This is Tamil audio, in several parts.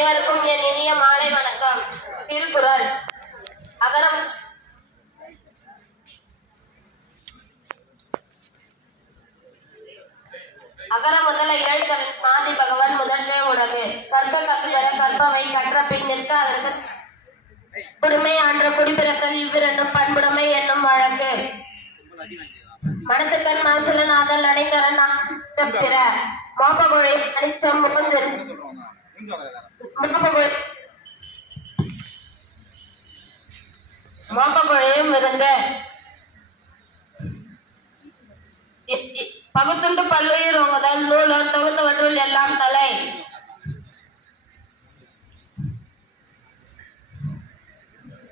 அனைவருக்கும் என் இனிய மாலை வணக்கம். திருக்குறள். அகரம் அகர முதல எழுத்தலின் ஆதி பகவன் முதற்றே உலகு. கற்க கசுபெற கற்பவை கற்ற பின் நிற்க அதற்கு குடுமை ஆன்ற குடிப்பிறத்தல் இவ்விரண்டும் பண்புடைமை என்னும் வழக்கு. மனத்துக்கண் மனசுலன் ஆதல் அடைந்தரன் பிற மோப்பகுழை அனிச்சம் மோப்பகுழையும் இருந்த பகுத்துண்டு பல்லுயிர் ஓங்குதல் நூலோர் தொகுத்தவற்றுள் எல்லாம் தலை.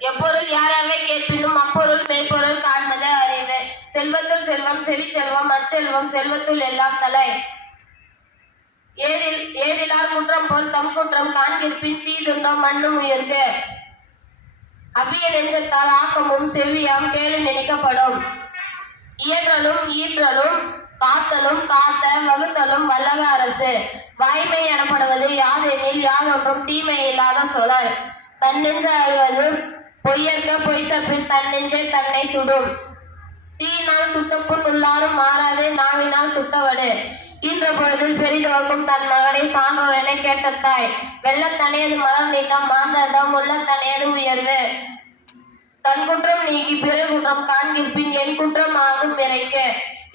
எப்பொருள் யாரவை கேட்பினும் அப்பொருள் மெய்ப்பொருள் காண்பது அறிவு. செல்வத்துள் செல்வம் செவி செல்வம் அச்செல்வம் செல்வத்துள் எல்லாம் தலை. ஏதிலார் குற்றம் போல் தம் குற்றம் காண்கிற்பின் தீதுண்டோ மண்ணும் உயிர்க்கு. அவ்விய நெஞ்சத்தால் ஆக்கமும் செவ்வியாம் கேளு நினைக்கப்படும். இயற்றலும் ஈற்றலும் காத்தலும் காத்த வகுத்தலும் வல்லக அரசு. வாய்மை எனப்படுவது யாதெனில் யாதொன்றும் தீமை இல்லாத சொலல். தன்னெஞ்ச அறிவது பொய்யற்க பொய்த்தபின் தன்னெஞ்சே தன்னை சுடும். தீயினால் சுட்டப்புண் உள்ளாரும் மாறாது நாவினால் சுட்டவடு. ஈன்ற பொழுதில் பெரிதுவக்கும் தன் மகனை சான்றோரென கேட்ட தாய். வெள்ளத்தனையது மலர் நீட்டம் மாந்தடம் உள்ளத்தனையது உயர்வு. தன் குற்றம் நீக்கி பிற குற்றம் காண்கிற்பின் என் குற்றம் ஆகும் இறைக்கு.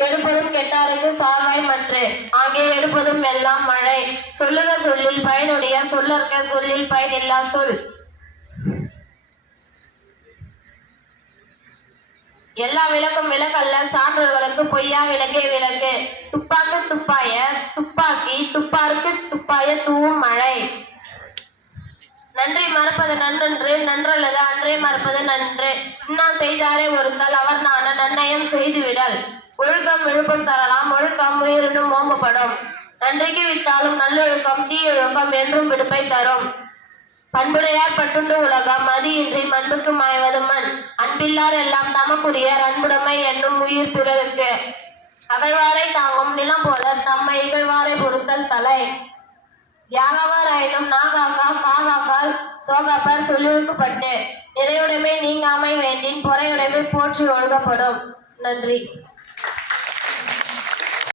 எடுப்பதும் கெட்டாருக்கு சார்வாய் மற்று ஆகிய எடுப்பதும் எல்லாம் மழை. சொல்லுக சொல்லில் பயனுடைய சொல்லற்க சொல்லில் பயனில்லா சொல். எல்லா விளக்கும் விளக்கல்ல சான்றோர்களுக்கு பொய்யா விளக்கே விளக்கு. துப்பாக்கு துப்பாய துப்பாக்கி துப்பாருக்கு துப்பாய தூவும் மழை. நன்றி மறப்பது நன்றன்று நன்றல்லது அன்றே மறப்பது நன்று. இன்னா செய்தாரே ஒருத்தல் அவர் நான நன்னயம் செய்துவிடல். ஒழுக்கம் விழுப்பம் தரலாம் ஒழுக்கம் உயிரினும் ஓம்பப்படும். நன்றிக்கு வித்தாலும் நல்லொழுக்கம் தீயொழுக்கம் என்றும் விடுப்பை தரும். பண்புடையார் பட்டுண்டு உலகம் மதியின்றி மண்புக்கு மாய்வது மண். அன்பில்லார் எல்லாம் தமக்குரியர் அன்புடைமை என்னும் உயிர் பிறருக்கு. அகழ்வாரை தாங்கும் நிலம் போல தம்மை இகழ்வாரை பொறுத்தல் தலை. யாகவார் ஆயினும் நாகாக்கா காகாக்கால் சோகாப்பர் சொல்லிருக்கப்பட்டு. நிறையுடைமை நீங்காமை வேண்டின் பொறையுடைமை போற்றி ஒழுகப்படும். நன்றி.